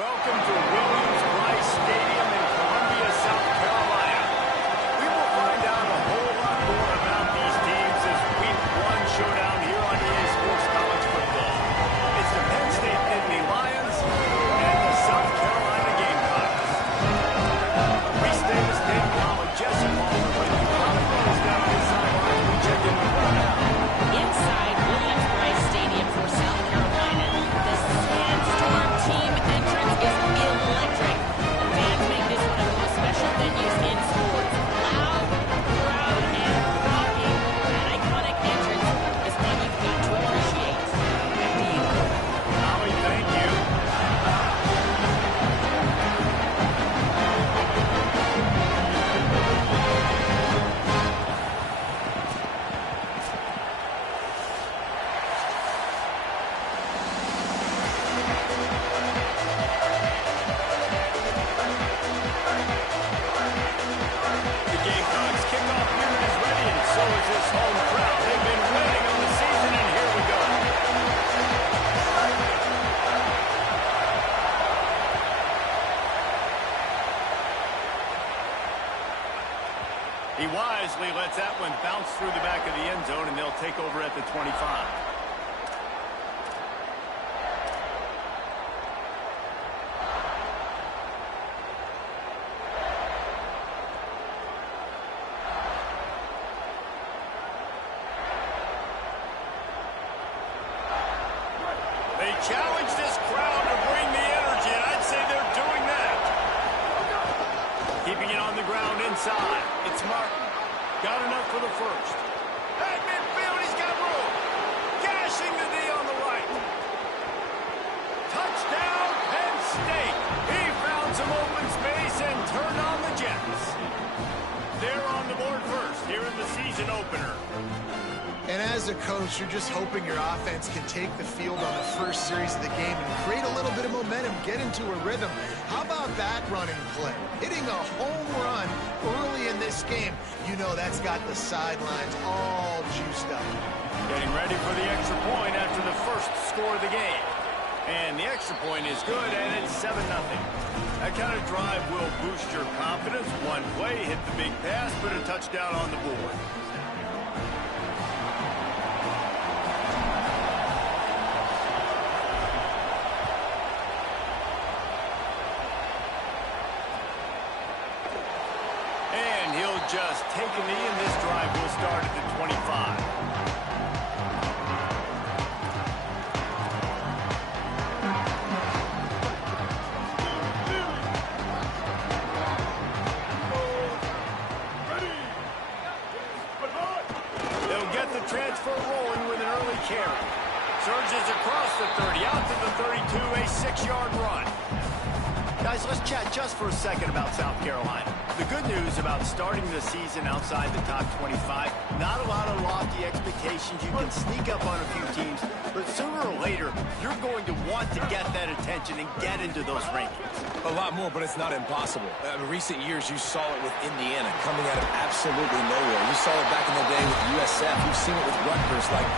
Welcome to Williams-Brice Stadium in Columbia, South Carolina. We will find out a whole lot more about these teams as Week 1 showdown here on EA Sports College Football. It's the Penn State Nittany Lions and the South Carolina Gamecocks. Reese Davis, Dave Collins, Jesse Palmer with you. Holly Rose down this sideline. We check in with her now. Inside Williams-Brice Stadium for South Carolina, the Sandstorm team entrance is electric. The fans make this one of the most special venues in sports. Loud, proud, and rocking. That iconic entrance is one you've got to appreciate. Back to you. Holly, thank you. The Gamecocks kickoff unit is ready, and so is this home crowd. They've been waiting on the season, and here we go. He wisely lets that one bounce through the back of the end zone, and they'll take over at the 25. They challenge this crowd to bring the energy, and I'd say they're doing that. Keeping it on the ground inside. It's Martin. Got enough for the first. At midfield, he's got room. Gashing the D on the right. Touchdown, Penn State. He found some open space and turned on the Jets. They're on the board first here in the season opener. And as a coach, you're just hoping your offense can take the field on the first series of the game and create a little bit of momentum, get into a rhythm. How about that running play? Hitting a home run early in this game. You know that's got the sidelines all juiced up. Getting ready for the extra point after the first score of the game. And the extra point is good, and it's 7-0. That kind of drive will boost your confidence. One play, hit the big pass, put a touchdown on the board. And he'll just take a knee, and this drive will start at the 25. They'll get the transfer rolling with an early carry. Surges across the 30, out to the 32, a 6-yard run. Guys, let's chat just for a second about South Carolina. The good news about starting the season outside the top 25, not a lot of lofty expectations. You can sneak up on a few teams, but sooner or later, you're going to want to get that attention and get into those rankings. A lot more, but it's not impossible. In recent years, you saw it with Indiana coming out of absolutely nowhere. You saw it back in the day with USF. You've seen it with Rutgers. Like,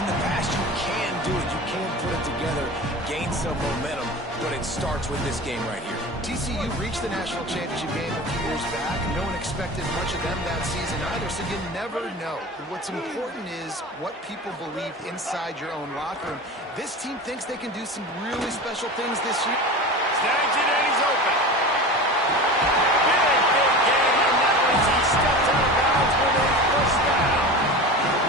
in the past, you can do it. You can put it together, gain some momentum, but it starts with this game right here. TCU reached the national championship game a few years back. No one expected much of them that season either, so you never know. What's important is what people believe inside your own locker room. This team thinks they can do some really special things this year. Snags it, and he's open. Big game, and that was he stepped out of bounds with a first down.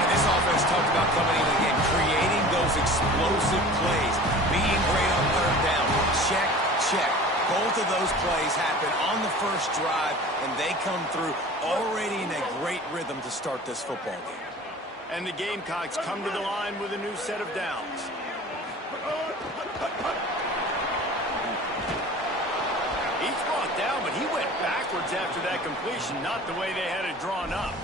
And this offense talked about coming into the game, creating those explosive plays, being great on third down. Check, check. Both of those plays happen on the first drive, and they come through already in a great rhythm to start this football game. And the Gamecocks come to the line with a new set of downs. He's brought down, but he went backwards after that completion, not the way they had it drawn up.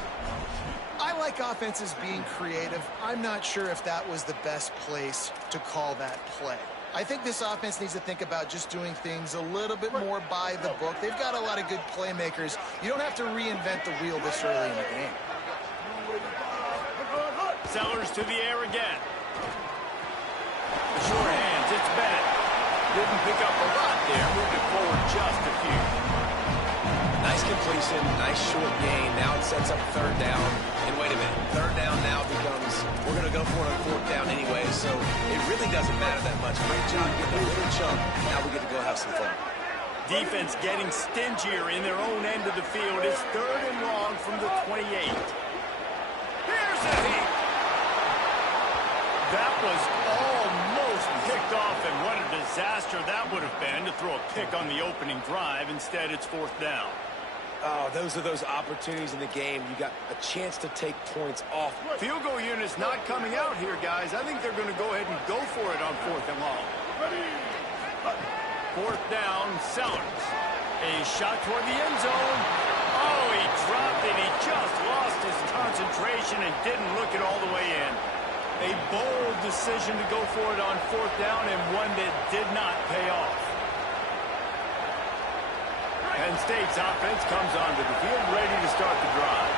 I like offenses being creative. I'm not sure if that was the best place to call that play. I think this offense needs to think about just doing things a little bit more by the book. They've got a lot of good playmakers. You don't have to reinvent the wheel this early in the game. Sellers to the air again. The sure hands, it's Bennett. didn't pick up a lot there, moving forward just a few. Nice completion, nice short gain. Now it sets up third down. And wait a minute, third down now becomes, we're going to go for it on fourth down anyway, so it really doesn't matter that much. Great job getting a little chunk. Now we get to go have some fun. Defense getting stingier in their own end of the field. It's third and long from the 28. Here's a heat. That was almost picked off, and what a disaster that would have been to throw a pick on the opening drive. Instead, it's fourth down. Oh, those are those opportunities in the game. You got a chance to take points off. Field goal unit's not coming out here, guys. I think they're going to go ahead and go for it on fourth and long. Fourth down, Sellers. A shot toward the end zone. Oh, he dropped it. He just lost his concentration and didn't look it all the way in. A bold decision to go for it on fourth down, and one that did not pay off. Penn State's offense comes onto the field, ready to start the drive.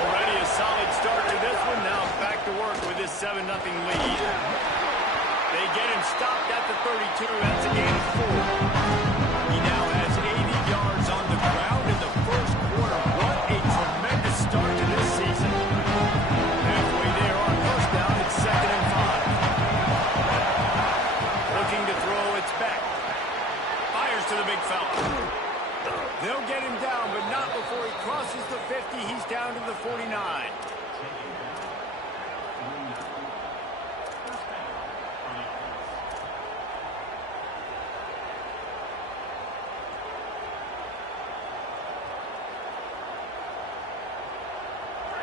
Already a solid start to this one. Now back to work with this 7-0 lead. They get him stopped at the 32. That's a gain of 4. He now has 80 yards on the ground in the first quarter. What a tremendous start to this season. Halfway there on first down, it's 2nd and 5. Looking to throw, it's back. Fires to the big fella. They'll get him down, but not before he crosses the 50. He's down to the 49.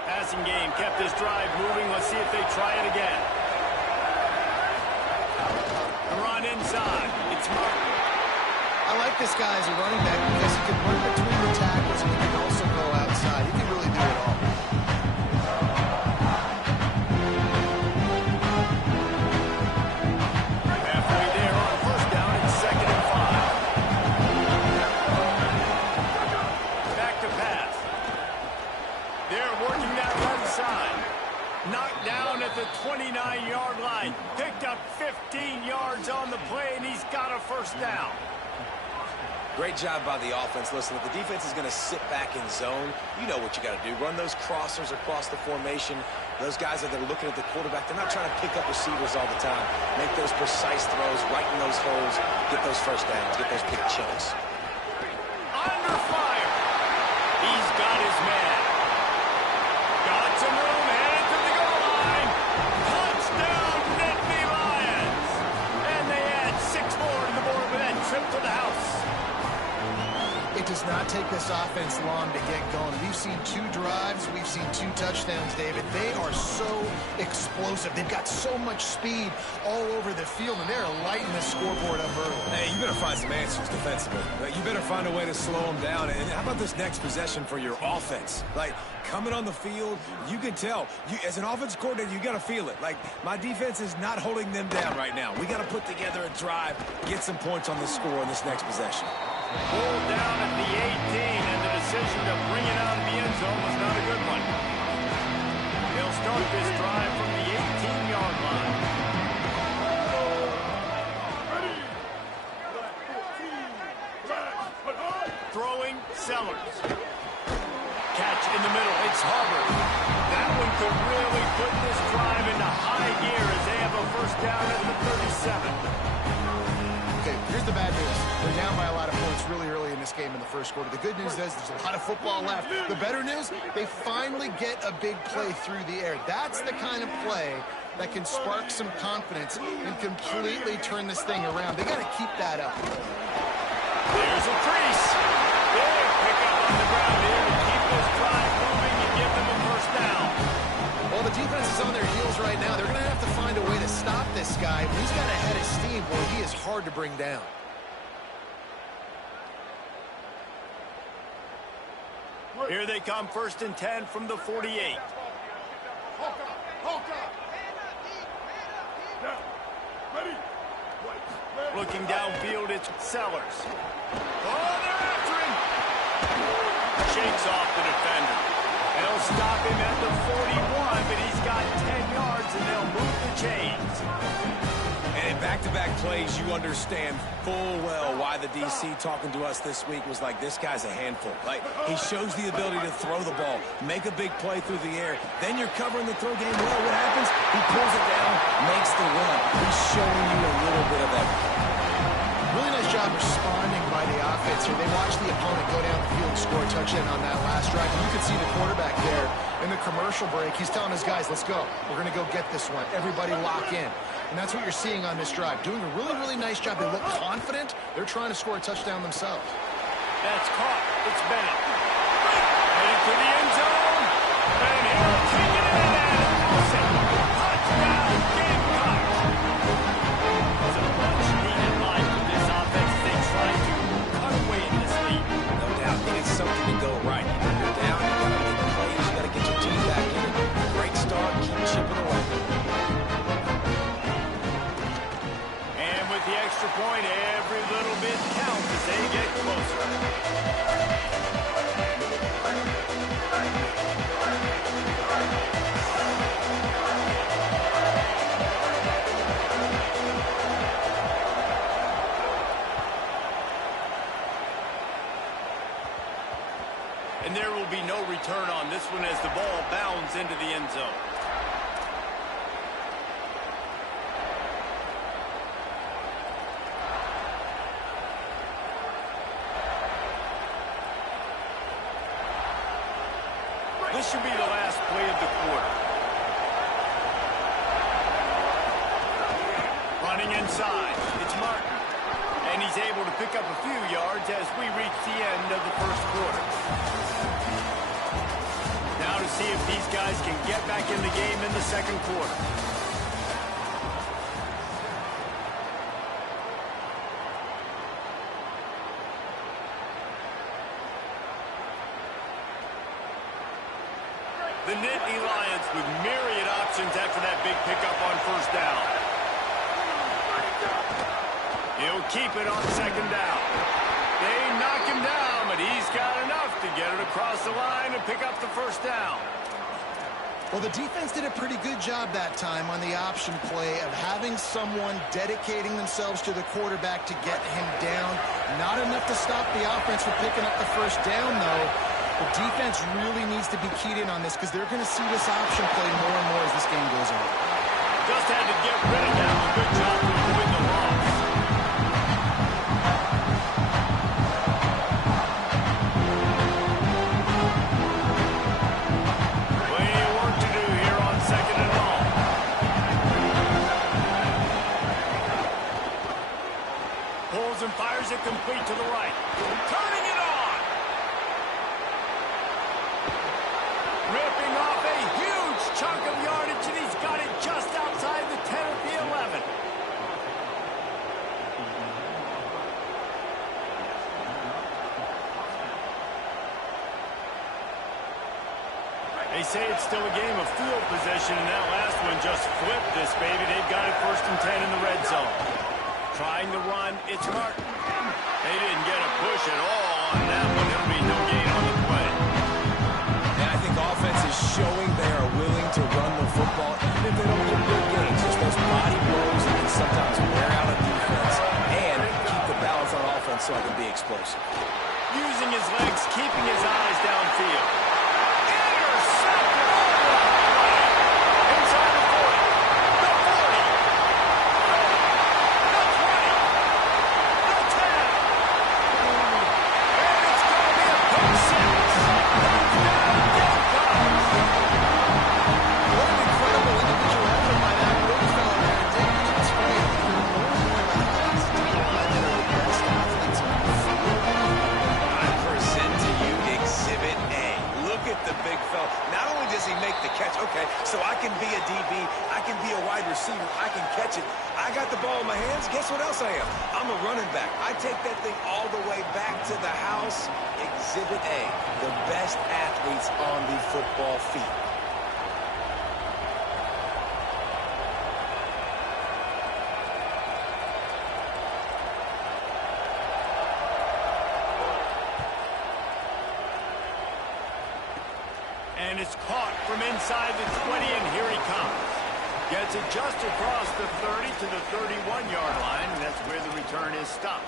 Passing game kept this drive moving. Let's see if they try it again. The run inside. It's Martin. I like this guy as a running back because he can run between the tackles and he can also go outside. He can really do it all. Halfway there on first down, it's 2nd and 5. Back to pass. They're working that right side. Knocked down at the 29-yard line. Picked up 15 yards on the play, and he's got a first down. Great job by the offense. Listen, if the defense is going to sit back in zone, you know what you got to do. Run those crossers across the formation. Those guys that are looking at the quarterback, they're not trying to pick up receivers all the time. Make those precise throws, right in those holes, get those first downs, get those big chunks. Under fire. He's got his man. Got some room, headed to the goal line. Touchdown, Nittany Lions. And they add 6 more to the board with that trip to the house. It does not take this offense long to get going. We've seen 2 drives. We've seen 2 touchdowns, David. They are so explosive. They've got so much speed all over the field, and they're lighting the scoreboard up early. Hey, you better find some answers defensively. You better find a way to slow them down. And how about this next possession for your offense? Like, coming on the field, you can tell. As an offense coordinator, you got to feel it. Like, my defense is not holding them down right now. We got to put together a drive, get some points on the score in this next possession. Pulled down at the 18, and the decision to bring it out of the end zone was not a good one. They'll start this drive from the 18-yard line. Throwing, Sellers. Catch in the middle, it's Harvard. That one could really put this drive into high gear as they have a first down at the 37. Okay, here's the bad news. They're down by a lot of points really early in this game in the first quarter. The good news is there's a lot of football left. The better news, they finally get a big play through the air. That's the kind of play that can spark some confidence and completely turn this thing around. They got to keep that up. There's a crease. Big pickup on the ground here to keep this drive moving and give them a first down. Well, the defense is on their heels right now. They're going to have to find a way to stop this guy. He's got a head of steam. Boy, he is hard to bring down. Here they come, 1st and 10 from the 48. Looking downfield, it's Sellers. Oh, they're after him. Shakes off the defender. They'll stop him at the 41, but he's got 10 yards, and they'll move the chains. And in back-to-back plays, you understand full well why the DC talking to us this week was like, this guy's a handful. Like, he shows the ability to throw the ball, make a big play through the air. Then you're covering the throw game well. What happens? He pulls it down, makes the run. He's showing you a little bit of everything. Really nice job responding by the offense here. They watched the opponent go down the field and score a touchdown on that last drive. And you could see the quarterback there in the commercial break. He's telling his guys, let's go. We're going to go get this one. Everybody lock in. And that's what you're seeing on this drive. Doing a really, really nice job. They look confident. They're trying to score a touchdown themselves. That's caught. It's Bennett. Heading to the end zone. And he'll take it in and Wilson. Touchdown, Gamecocks. It's a much-needed line from this offense as they try to cut away in this lead. No doubt, it is something to go right. You're down, you got to make the plays, you got to get your team back in it. Great start, keep chipping away. And with the extra point, every little bit counts as they get closer. And there will be no return on this one as the ball bounds into the end zone. This should be the last play of the quarter. Running inside, it's Martin. And he's able to pick up a few yards as we reach the end of the first quarter. Now to see if these guys can get back in the game in the second quarter. The Nittany Lions with myriad options after that big pickup on first down. He'll keep it on second down. They knock him down, but he's got enough to get it across the line and pick up the first down. Well, the defense did a pretty good job that time on the option play of having someone dedicating themselves to the quarterback to get him down. Not enough to stop the offense from picking up the first down, though. The defense really needs to be keyed in on this because they're going to see this option play more and more as this game goes on. Just had to get rid of them. A good job to win the loss. Plenty of work to do here on second and long. Pulls and fires it complete to the right. Turning it on. Ripping off a huge chunk of yardage, and he's got it just outside the 10 of the 11. They say it's still a game of field possession, and that last one just flipped this baby. They've got it first and 10 in the red zone. Trying to run, it's Martin. They didn't get a push at all on that one. There'll be no gain on the play. And I think offense is showing they are willing to run the football, even if they don't get big gains. Just those body blows that can sometimes wear out a defense and keep the balance on offense so I can be explosive. Using his legs, keeping his eyes downfield. Intercepted all the way. Inside the 40. The 40. The 20. The 10. And it's going to be a pick six. Touchdown, Gamecocks. What an incredible individual effort by that rookie fellow there. It's funny. More and more athletes do you find that are the best athletes on the field. I present to you Exhibit A. Look at the big fella. Not only does he make the catch, okay, so I can be a DB, I can be a wide receiver, I can catch it. I got the ball in my hands. Guess what else I am? I'm a running back. I take that thing all the way back to the house. Exhibit A, the best athletes on the football field. And it's caught from inside the 20, and here he comes. Gets it just across the 30 to the 31-yard line, and that's where the return is stopped.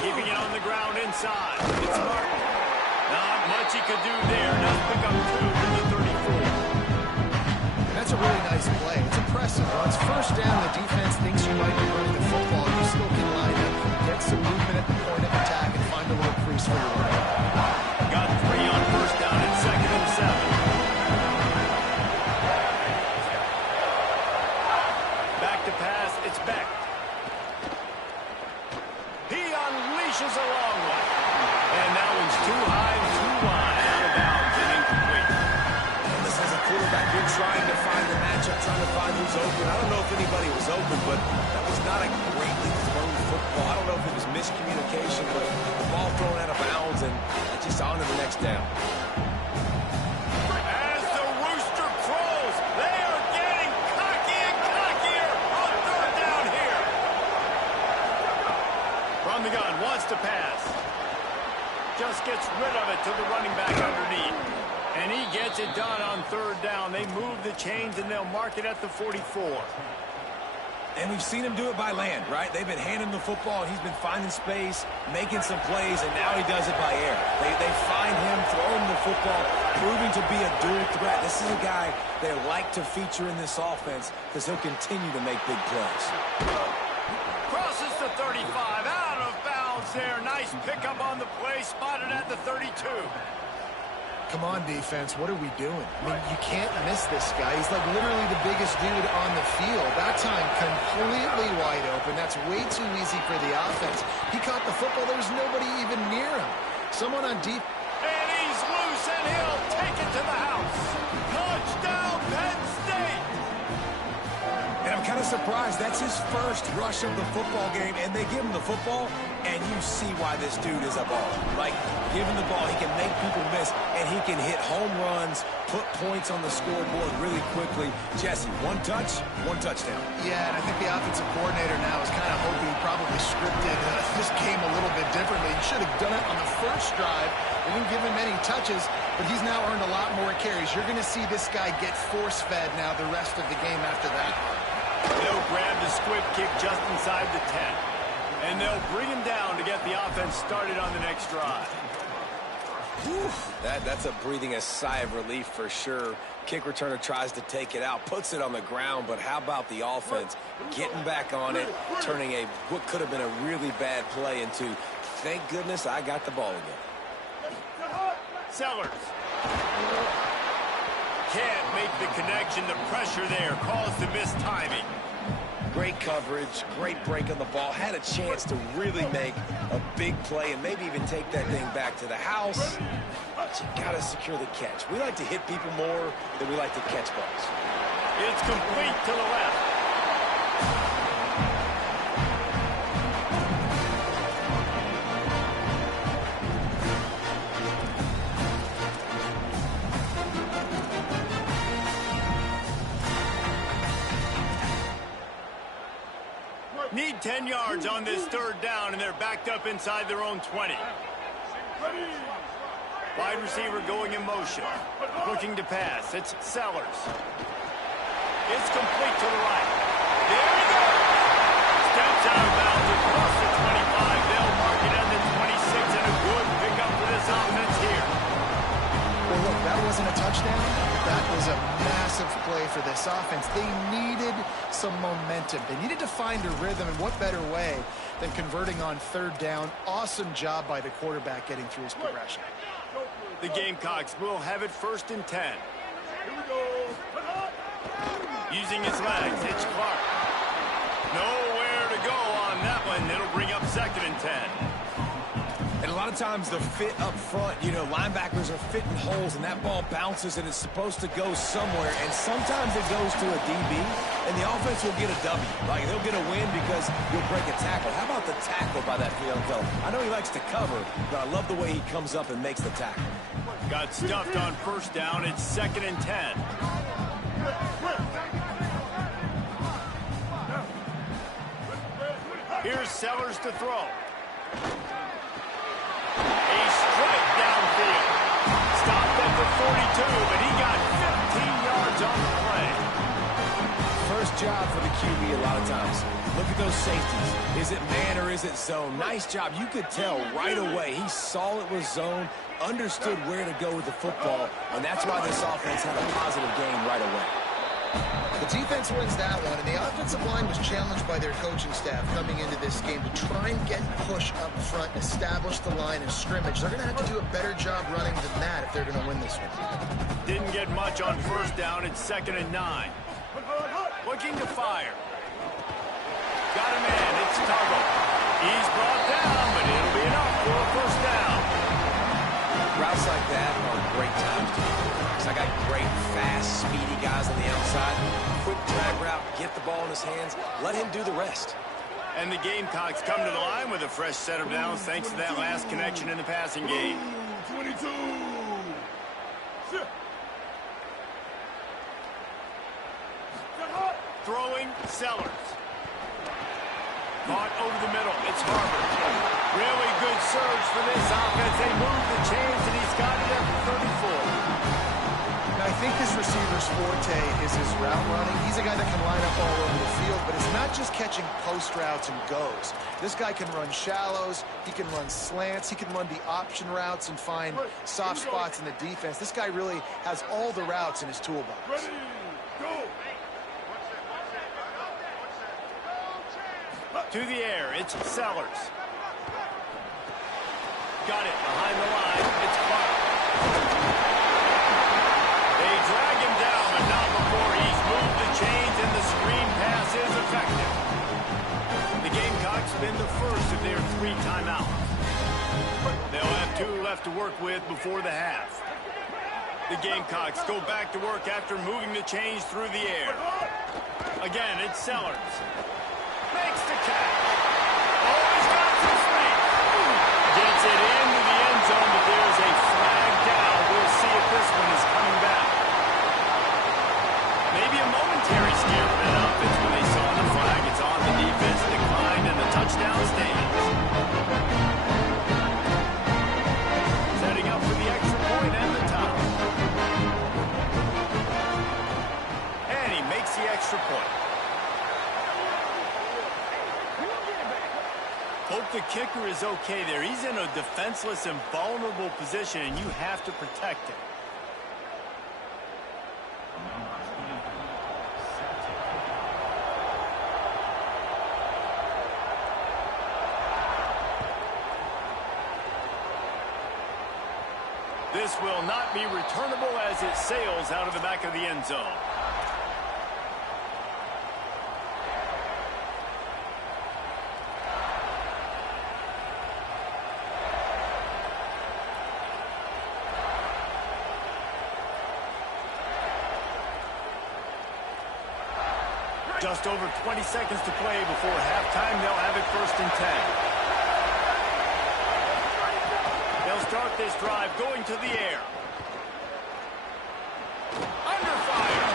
Keeping it on the ground inside. It's Martin. Not much he could do there. Does pick up 2 to the 34. That's a really nice play. It's impressive. Once first down, the defense thinks you might be running the football. You still can line up, get some movement at the point of attack, and find a little crease for your running. Got 3 on first down and 2nd and 7. Back to pass. It's Beck. He unleashes a long one. And that one's too high and too wide. Out of bounds and incomplete. And this is a quarterback. You're trying to find the matchup, trying to find who's open. I don't know if anybody was open, but that was not a greatly thrown football. I don't know if it was miscommunication, but the ball thrown out of bounds and just on to the next down. As the rooster crows, they are getting cocky and cockier on 3rd down here. From the gun, wants to pass. Just gets rid of it to the running back underneath. And he gets it done on 3rd down. They move the chains, and they'll mark it at the 44. And we've seen him do it by land, right? They've been handing the football, and he's been finding space, making some plays, and now he does it by air. They find him throwing the football, proving to be a dual threat. This is a guy they like to feature in this offense because he'll continue to make big plays. Crosses the 35, out of bounds there. Nice pickup on the play, spotted at the 32. Come on, defense. What are we doing? I mean, you can't miss this guy. He's like literally the biggest dude on the field. That time, completely wide open. That's way too easy for the offense. He caught the football. There was nobody even near him. Someone on deep. And he's loose, and he'll take it to the house. Touchdown, Penn State. And I'm kind of surprised. That's his first rush of the football game, and they give him the football, and you see why this dude is a baller. Like, given the ball, he can make people miss, and he can hit home runs, put points on the scoreboard really quickly. Jesse, 1 touch, 1 touchdown. Yeah, and I think the offensive coordinator now is kind of hoping he probably scripted this game a little bit differently. He should have done it on the first drive. They didn't give him any touches, but he's now earned a lot more carries. You're going to see this guy get force-fed now the rest of the game after that. They'll grab the squib kick just inside the 10. And they'll bring him down to get the offense started on the next drive. Whew, that's a breathing a sigh of relief for sure. Kick returner tries to take it out, puts it on the ground, but how about the offense getting back on it, turning what could have been a really bad play into, thank goodness I got the ball again. Sellers. Can't make the connection. The pressure there caused the missed timing. Great coverage, great break on the ball. Had a chance to really make a big play and maybe even take that thing back to the house. But you got to secure the catch. We like to hit people more than we like to catch balls. It's complete to the left. Need 10 yards on this 3rd down, and they're backed up inside their own 20. Wide receiver going in motion. Looking to pass. It's Sellers. It's complete to the right. There he goes. Steps out of bounds across the 25. They'll mark it at the 26, and a good pickup for this offense here. Well, look, that wasn't a touchdown. That was a massive play for this offense. They needed some momentum. They needed to find a rhythm, and what better way than converting on 3rd down. Awesome job by the quarterback getting through his progression. The Gamecocks will have it 1st and 10. Using his legs, it's Clark. Nowhere to go on that one. It'll bring up 2nd and 10. And a lot of times the fit up front, you know, linebackers are fitting holes, and that ball bounces, and it's supposed to go somewhere. And sometimes it goes to a DB, and the offense will get a W. Like, they'll get a win because you'll break a tackle. How about the tackle by that young fella? I know he likes to cover, but I love the way he comes up and makes the tackle. Got stuffed on first down. It's 2nd and 10. Here's Sellers to throw. A strike downfield. Stopped at the 42, but he got 15 yards on the play. First job for the QB a lot of times. Look at those safeties. Is it man or is it zone? Nice job. You could tell right away. He saw it was zone, understood where to go with the football, and that's why this offense had a positive game right away. The defense wins that one, and the offensive line was challenged by their coaching staff coming into this game to try and get push up front, establish the line of scrimmage. They're going to have to do a better job running than that if they're going to win this one. Didn't get much on first down. It's 2nd and 9. Looking to fire. Got a man. It's Tuggle. He's brought down, but it'll be enough for a first down. Routes like that are great times to be quarterbacks. I got great, fast, speedy guys on the outside. Quick drag route, get the ball in his hands, let him do the rest. And the Gamecocks come to the line with a fresh set of downs thanks to that last connection in the passing game. 22. Throwing, Sellers. Caught over the middle. It's Harvard. Really good surge for this offense. They move the chains, and he's got it at the 34. Now, I think this receiver's forte is his route running. He's a guy that can line up all over the field, but it's not just catching post routes and goes. This guy can run shallows. He can run slants. He can run the option routes and find soft spots in the defense. This guy really has all the routes in his toolbox. Ready, go. To the air, it's Sellers. Got it behind the line. It's Clark. They drag him down, but not before he's moved the chains, and the screen pass is effective. The Gamecocks spin the first of their 3 timeouts. They'll have 2 left to work with before the half. The Gamecocks go back to work after moving the chains through the air. Again, it's Sellers. Makes the catch. Oh, he's got some space. Gets it into the end zone, but there's a flag down. We'll see if this one is coming back. Maybe a momentary scare for that offense when they saw the flag. It's on the defense, declined, and the touchdown stands. Setting up for the extra point and the top. And he makes the extra point. Hope the kicker is okay there. He's in a defenseless and vulnerable position, and you have to protect him. This will not be returnable as it sails out of the back of the end zone. Just over 20 seconds to play before halftime. They'll have it 1st and 10. They'll start this drive going to the air. Under fire.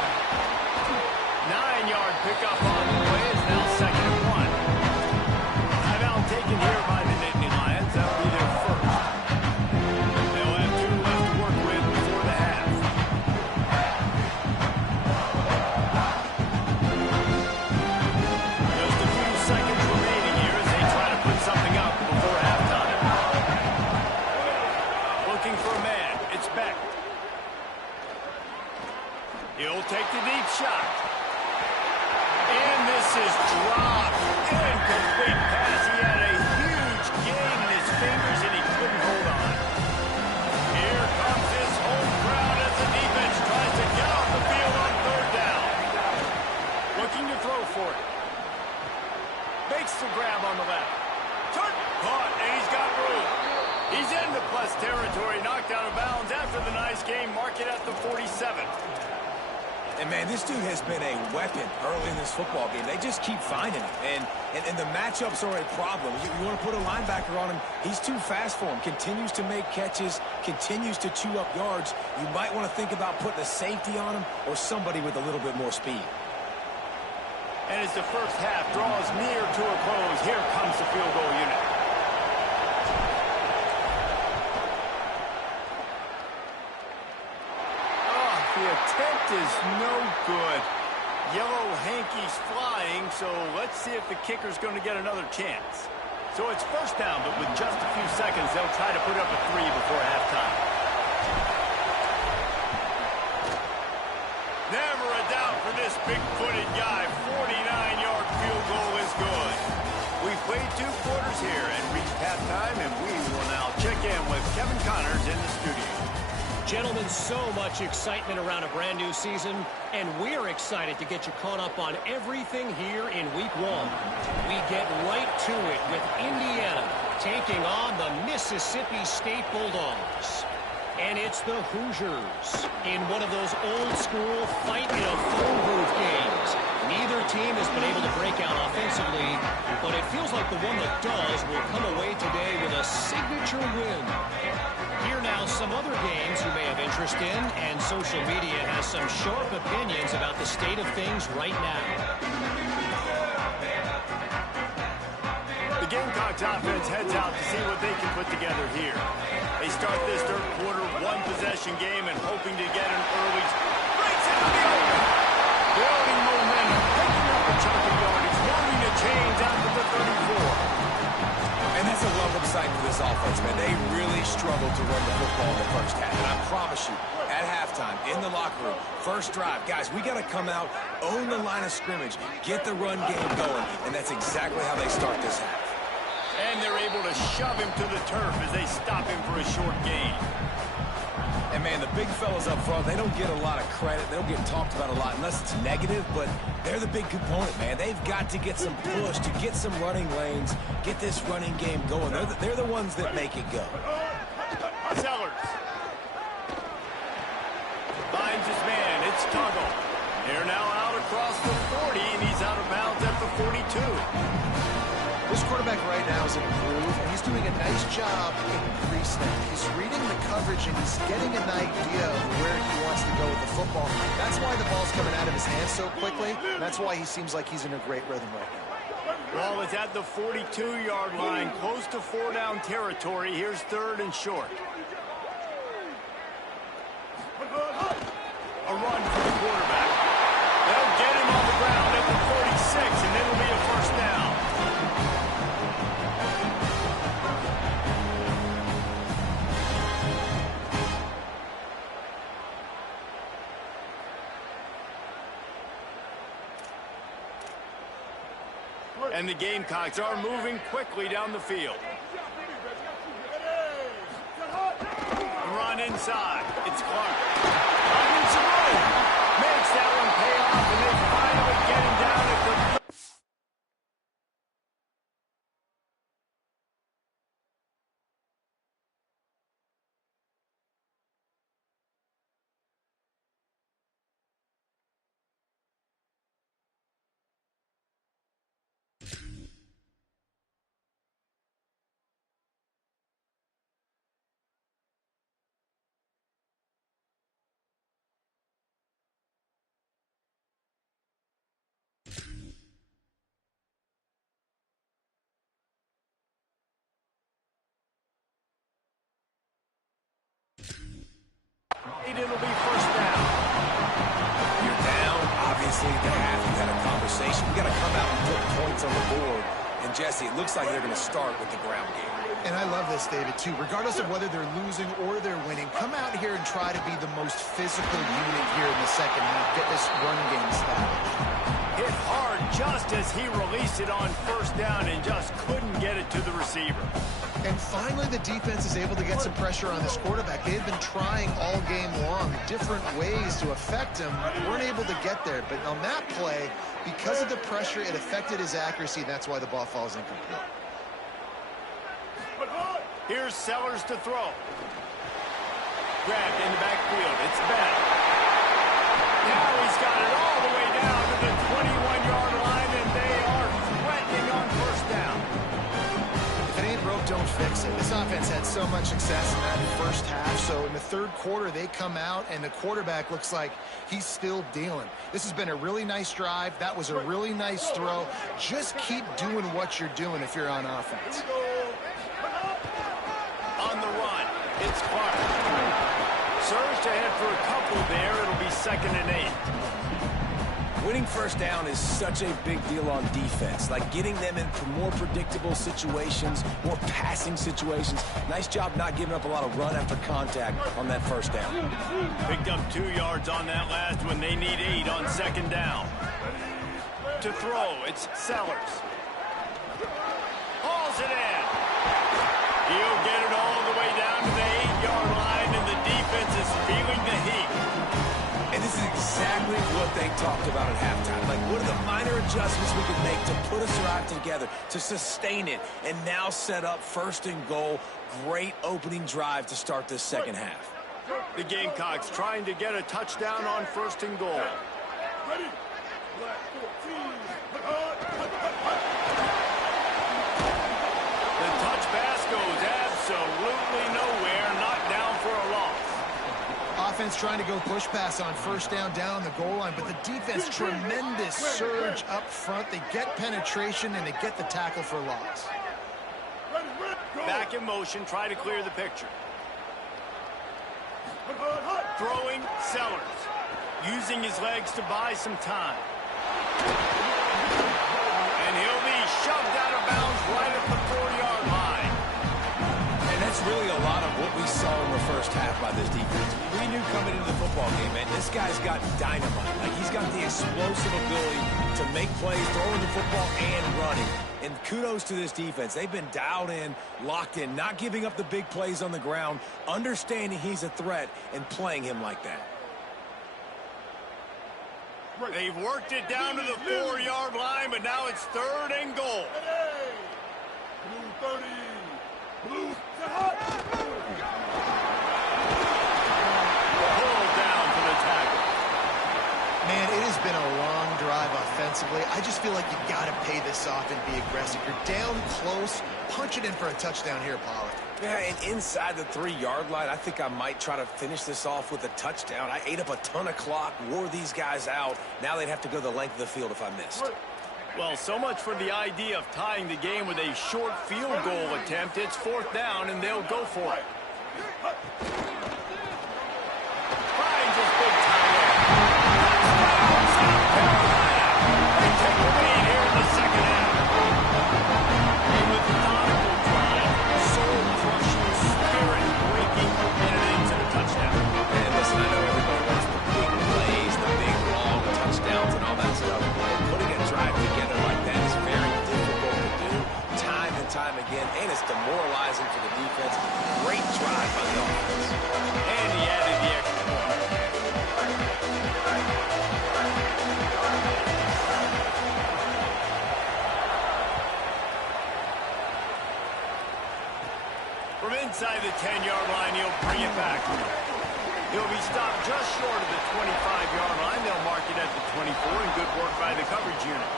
9-yard pickup on the play. It's now 2nd and 1. Timeout taken here by the Nittany Lions. That'll be their first. They'll have 2 left to work with before the half. Seconds remaining here as they try to put something up before halftime. Looking for a man. It's Beck. He'll take the deep shot. And this is dropped. Incomplete pass. He had a huge gain in his fingers and he couldn't hold on. Here comes his home crowd as the defense tries to get off the field on 3rd down. Looking to throw for it. Makes the grab on the left. Caught, and he's got room. He's into plus territory, knocked out of bounds after the nice game. Mark it at the 47. And, man, this dude has been a weapon early in this football game. They just keep finding him. And the matchups are a problem. You want to put a linebacker on him, he's too fast for him. Continues to make catches, continues to chew up yards. You might want to think about putting a safety on him or somebody with a little bit more speed. And as the first half draws near to a close, here comes the field goal unit. The attempt is no good. Yellow hankies flying, so let's see if the kicker's going to get another chance. So it's first down, but with just a few seconds, they'll try to put up a 3 before halftime. Never a doubt for this big-footed guy. 49-yard field goal is good. We've played 2 quarters here and reached halftime, and we will now check in with Kevin Connors in the studio. Gentlemen, so much excitement around a brand new season, and we're excited to get you caught up on everything here in Week 1. We get right to it with Indiana taking on the Mississippi State Bulldogs. And it's the Hoosiers in one of those old-school fight-in-a-phone booth games. Neither team has been able to break out offensively, but it feels like the one that does will come away today with a signature win. Here now some other games you may have interest in, and social media has some sharp opinions about the state of things right now. The Gamecocks offense heads out to see what they can put together here. They start this third quarter one-possession game and hoping to get an early... Breaks into the open! Building momentum, picking up a chunk of yardage, moving the chains out to the 34. And that's a welcome sight for this offense, man. They really struggled to run the football in the first half. And I promise you, at halftime, in the locker room, first drive, guys, we got to come out, own the line of scrimmage, get the run game going, and that's exactly how they start this half. And they're able to shove him to the turf as they stop him for a short gain. And, man, the big fellas up front, they don't get a lot of credit. They don't get talked about a lot unless it's negative, but they're the big component, man. They've got to get some push to get some running lanes, get this running game going. They're the ones that make it go. Sellers finds his man. It's Tuggle. They're now out across the 40, and he's out of bounds at the 42. This quarterback right now is in a groove, and he's doing a nice job in pre-snap. He's reading the coverage, and he's getting an idea of where he wants to go with the football. That's why the ball's coming out of his hands so quickly, and that's why he seems like he's in a great rhythm right now. Ball is at the 42-yard line, close to 4-down territory. Here's third and short. A run for the quarterback. They'll get him on the ground at the 46, and then it'll be a first down. And the Gamecocks are moving quickly down the field. Run inside. It's Clark. Finding some room. Makes that one pay off, and they finally get him down at the... It'll be first down. You're down, obviously, at the half. You had a conversation. You got to come out and put points on the board. And, Jesse, it looks like they're going to start with the ground game. And I love this, David, too. Regardless of whether they're losing or they're winning, come out here and try to be the most physical unit here in the second half. Get this run game established. Hit hard just as he released it on first down and just couldn't get it to the receiver. And finally, the defense is able to get some pressure on this quarterback. They've been trying all game long different ways to affect him. Weren't able to get there. But on that play, because of the pressure, it affected his accuracy. And that's why the ball falls incomplete. Here's Sellers to throw. Grabbed in the backfield. It's Bell. Now he's got it all the way down to the 21-yard line, and they are threatening on first down. If it ain't broke, don't fix it. This offense had so much success in that first half, so in the third quarter, they come out, and the quarterback looks like he's still dealing. This has been a really nice drive. That was a really nice throw. Just keep doing what you're doing if you're on offense. On the run, it's Clark. Surged ahead for a couple there. It'll be 2nd and 8. Winning first down is such a big deal on defense, like getting them into more predictable situations, more passing situations. Nice job not giving up a lot of run after contact on that first down. Picked up 2 yards on that last one. They need 8 on 2nd down. To throw, it's Sellers. Hauls it in. He'll get it all the way down to the 8-yard line, and the defense is feeling the heat. And this is exactly what they talked about at halftime. Like, what are the minor adjustments we can make to put us drive together, to sustain it, and now set up 1st and goal. Great opening drive to start this second half. The Gamecocks trying to get a touchdown on 1st and goal. Ready? Black 14. The touch pass goes absolutely nowhere, knocked down for a loss. Offense trying to go push pass on first down on the goal line, but the defense, tremendous surge up front. They get penetration, and they get the tackle for loss. Back in motion, try to clear the picture. Throwing, Sellers. Using his legs to buy some time. And he'll be shoved out of bounds right at the 4-yard line. And that's really a lot of what we saw in the first half by this defense. We knew coming into the football game, man, this guy's got dynamite. Like, he's got the explosive ability to make plays, throwing the football and running. And kudos to this defense. They've been dialed in, locked in, not giving up the big plays on the ground, understanding he's a threat, and playing him like that. They've worked it down to the 4-yard line, but now it's 3rd and goal. Blue 30. Blue. Pulled down for the tackle. Man, it has been a long drive offensively. I just feel like you got to pay this off and be aggressive. You're down close. Punch it in for a touchdown here, Pollard. Yeah, and inside the 3-yard line, I think I might try to finish this off with a touchdown. I ate up a ton of clock, wore these guys out. Now they'd have to go the length of the field if I missed. Well, so much for the idea of tying the game with a short field goal attempt. It's 4th down, and they'll go for it. Finds his big tight end. Touchdown, South Carolina. They take the lead here in the second half. A methodical drive, soul-crushing, spirit-breaking, and it ends in a touchdown. And listen, I know everybody wants the big plays, the big long touchdowns and all that stuff. But putting a drive together like that is very difficult to do time and time again, and it's demoralizing for the defense. Great drive by the offense. And he added the extra point. From inside the 10-yard line, he'll bring it back. He'll be stopped just short of the 25-yard line. They'll mark it at the 24, and good work by the coverage unit.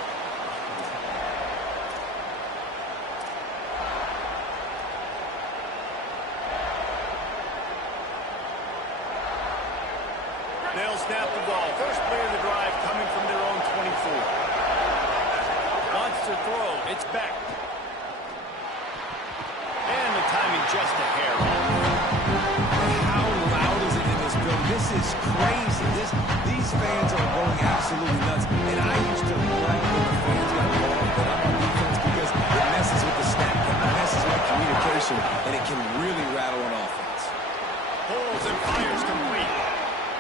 They'll snap the ball. First play of the drive coming from their own 24. Wants to throw. It's Beck. And the timing just a hair off. How loud is it in this building? This is crazy. These fans are going absolutely nuts. And I used to like when the fans got involved when I'm on defense because it messes with the snap count. It messes with communication, and it can really rattle an offense. Pulls and fires complete.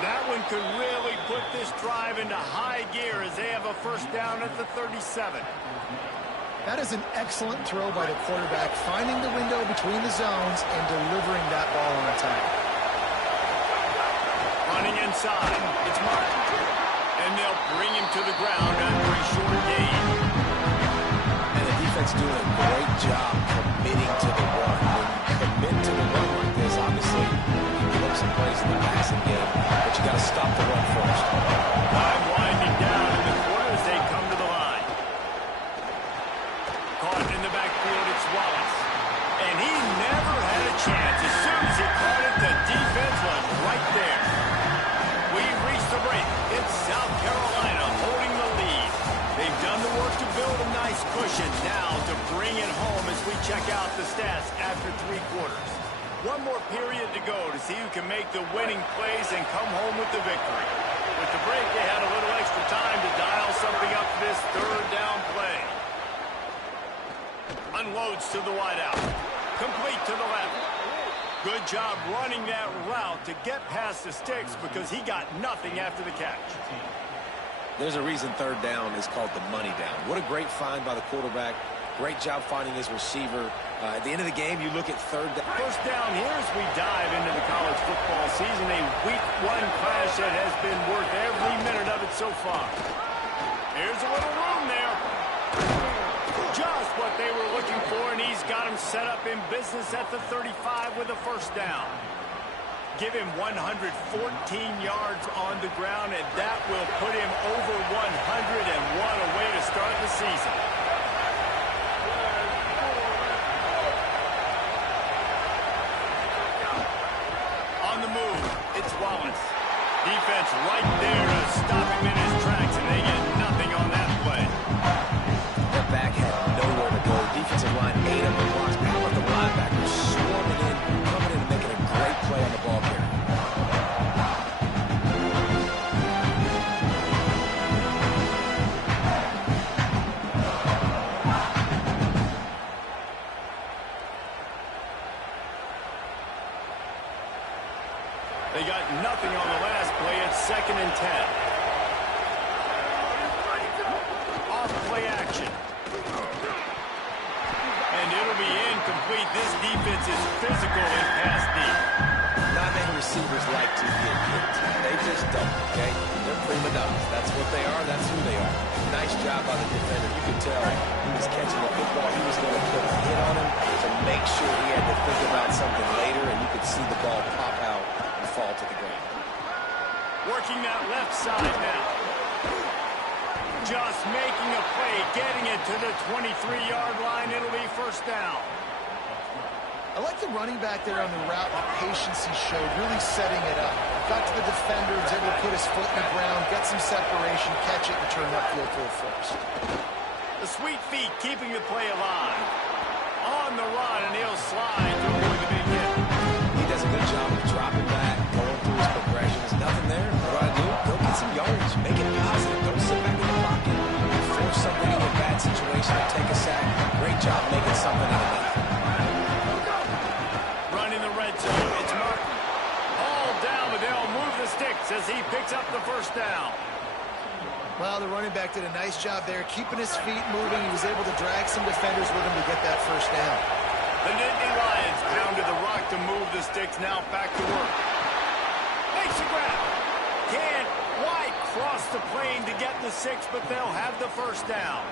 That one could really put this drive into high gear as they have a first down at the 37. That is an excellent throw by the quarterback, finding the window between the zones and delivering that ball on time. Running inside, it's Martin. And they'll bring him to the ground after a short gain. And the defense doing a great job committing to the run. When you commit to the run like this, obviously you give up some plays in the passing game, but you got to stop the run first. check out the stats after 3 quarters. One more period to go to see who can make the winning plays and come home with the victory. With the break, they had a little extra time to dial something up for this 3rd down play. Unloads to the wideout. Complete to the left. Good job running that route to get past the sticks because he got nothing after the catch. There's a reason 3rd down is called the money down. What a great find by the quarterback. Great job finding his receiver. At the end of the game, you look at 3rd down. First down here as we dive into the college football season. A week 1 clash that has been worth every minute of it so far. Here's a little room there. Just what they were looking for, and he's got him set up in business at the 35 with a 1st down. Give him 114 yards on the ground, and that will put him over 100, and what a way to start the season. On the move, it's Wallace. Defense right there to stop him in his tracks, and they get nothing on that play. That back had nowhere to go. Defensive line ate up the blocks. How about the linebackers swarming in, coming in and making a great play on the ball carrier. They got nothing on the last play. It's 2nd and 10. Off play action. And it'll be incomplete. This defense is physical in pass deep. Not many receivers like to get hit. They just don't, okay? They're prima donnas. That's what they are. That's who they are. Nice job by the defender. You could tell he was catching the football. He was going to put a hit on him to make sure he had to think about something later, and you could see the ball pop out and fall to the ground. Working that left side now. Just making a play, getting it to the 23-yard line. It'll be 1st down. I like the running back there on the route, the patience he showed, really setting it up. Got to the defender, was able to put his foot in the ground, get some separation, catch it, and turn upfield for a 1st. The sweet feet keeping the play alive. On the run, and he'll slide to avoid the big hit. He does a good job of dropping back, going through his progressions. Nothing there. What do I do? Go get some yardage. Make it positive. Don't sit back in the pocket. Force something in a bad situation and take a sack. Great job making something out of that. Running the red zone. It's Martin. All down, but they'll move the sticks as he picks up the 1st down. Well, the running back did a nice job there, keeping his feet moving. He was able to drag some defenders with him to get that 1st down. The Nittany Lions pounded the rock to move the sticks. Now back to work. Makes a grab. Can't quite cross the plane to get the 6, but they'll have the 1st down.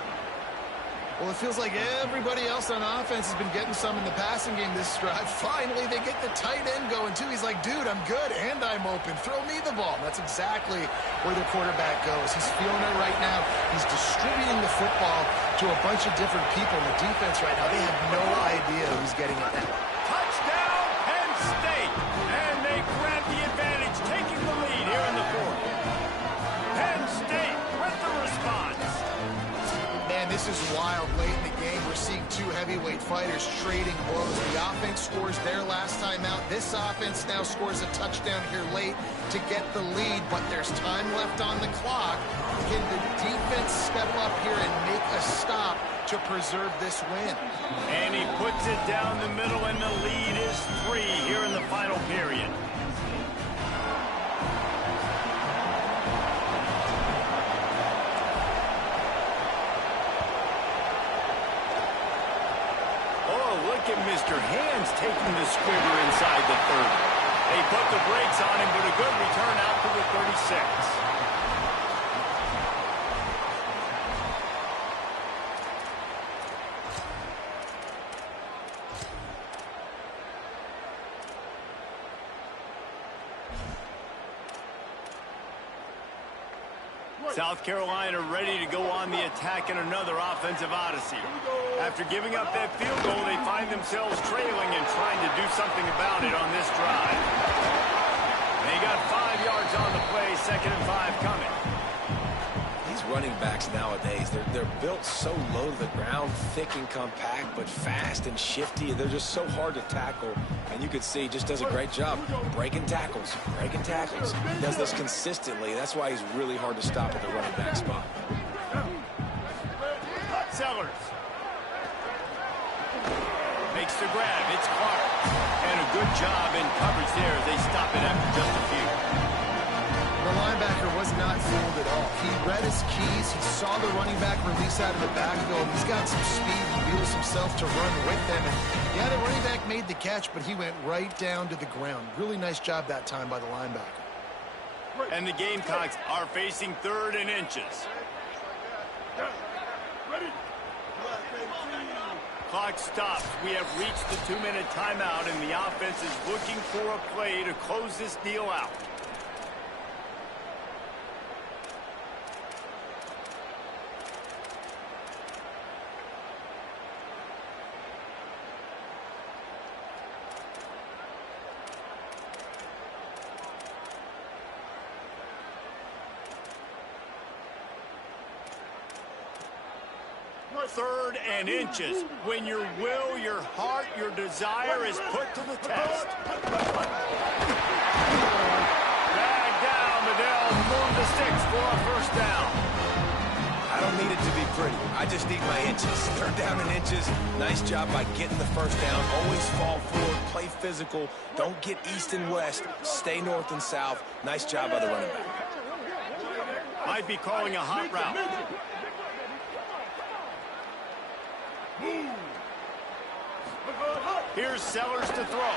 Well, it feels like everybody else on offense has been getting some in the passing game this drive. Finally, they get the tight end going, too. He's like, dude, I'm good, and I'm open. Throw me the ball. And that's exactly where the quarterback goes. He's feeling it right now. He's distributing the football to a bunch of different people. In the defense right now, they have no idea who's getting it now. Touchdown, Penn State. And they grab the advantage, taking the lead here in the 4th. Penn State with the response. Man, this is wild. Late in the game, we're seeing 2 heavyweight fighters trading blows. The offense scores their last time out. This offense now scores a touchdown here late to get the lead, but there's time left on the clock. Can the defense step up here and make a stop to preserve this win? And he puts it down the middle, and the lead is 3 here in the final period. Look at Mr. Hands taking the squibber inside the 30. They put the brakes on him, but a good return out to the 36. South Carolina ready to go on the attack in another offensive odyssey. After giving up that field goal, they find themselves trailing and trying to do something about it on this drive. They got 5 yards on the play, 2nd and 5 coming. These running backs nowadays. They're built so low to the ground, thick and compact, but fast and shifty. They're just so hard to tackle. And you can see he just does a great job breaking tackles, breaking tackles. He does this consistently. That's why he's really hard to stop at the running back spot. Sellers makes the grab. It's Clark. And a good job in coverage there as they stop it after just a few. The linebacker was not fooled at all. He read his keys. He saw the running back release out of the backfield. He's got some speed. He wheels himself to run with them. And yeah, the running back made the catch, but he went right down to the ground. Really nice job that time by the linebacker. And the Gamecocks are facing 3rd and inches. Ready? Clock stops. We have reached the 2-minute timeout, and the offense is looking for a play to close this deal out. Third and inches. When your will, your heart, your desire is put to the test. Drag down, but they'll move the sticks for a first down. I don't need it to be pretty. I just need my inches. 3rd down and inches. Nice job by getting the first down. Always fall forward, play physical. Don't get east and west. Stay north and south. Nice job by the running back. Might be calling a hot route. Here's Sellers to throw.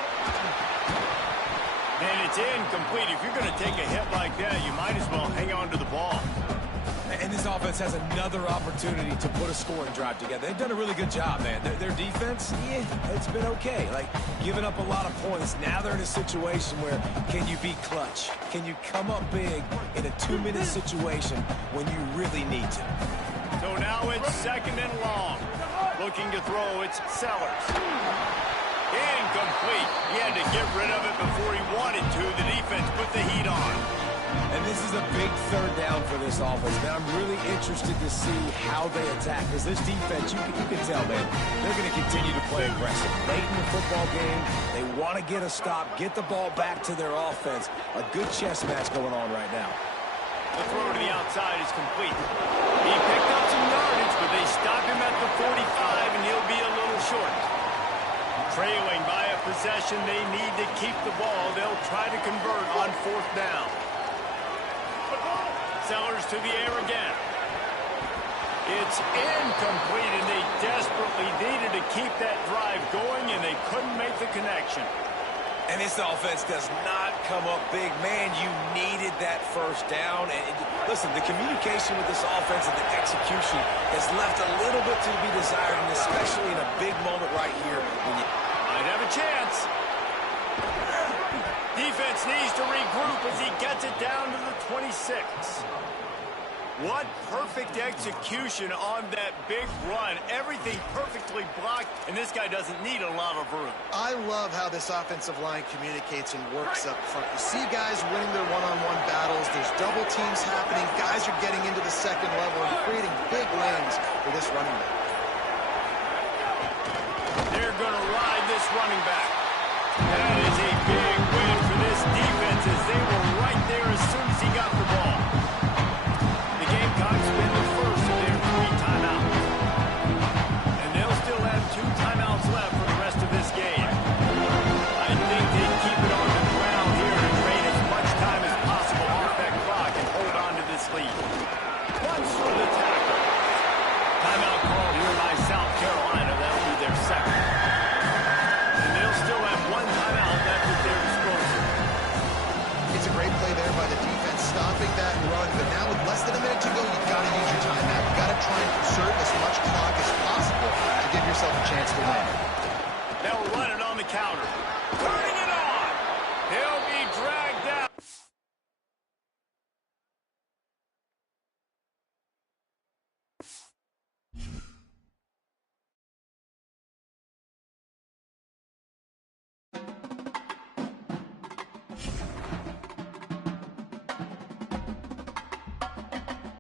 And it's incomplete. If you're going to take a hit like that, you might as well hang on to the ball. And this offense has another opportunity to put a scoring drive together. They've done a really good job, man. Their defense, yeah, it's been okay. Like, giving up a lot of points. Now they're in a situation where can you be clutch? Can you come up big in a 2-minute situation when you really need to? So now it's 2nd and long. Looking to throw, it's Sellers. Incomplete. He had to get rid of it before he wanted to. The defense put the heat on. And this is a big 3rd down for this offense, man. I'm really interested to see how they attack. Because this defense, you can tell, man, they're going to continue to play aggressive. Late in the football game, they want to get a stop, get the ball back to their offense. A good chess match going on right now. The throw to the outside is complete. He picked up some yardage, but they stop him at the 45, and he'll be a little short. Trailing by a possession, they need to keep the ball. They'll try to convert on 4th down. Sellers to the air again. It's incomplete, and they desperately needed to keep that drive going, and they couldn't make the connection. And this offense does not come up big. Man, you needed that first down. And listen, the communication with this offense and the execution has left a little bit to be desired, and especially in a big moment right here. When you might have a chance. Defense needs to regroup as he gets it down to the 26. What perfect execution on that big run. Everything perfectly blocked, and this guy doesn't need a lot of room. I love how this offensive line communicates and works up front. You see guys winning their one-on-one battles. There's double teams happening. Guys are getting into the 2nd level and creating big lanes for this running back. They're going to ride this running back. That is a big win for this defense as they were right there as soon as he got the ball. The Gamecocks win the first of their 3 timeouts. And they'll still have 2 timeouts left for the rest of this game. I think they keep it on the ground here to drain as much time as possible off that clock and hold on to this lead. Once for the tackle. Timeout called here by South Carolina. That'll be their 2nd. And they'll still have 1 timeout left at their disposal. It's a great play there by the defense, stopping that run. But now with less than a minute to go, you've got to use your timeout. You've got to try and conserve as much clock as possible to give yourself a chance to win. They'll run it on the counter.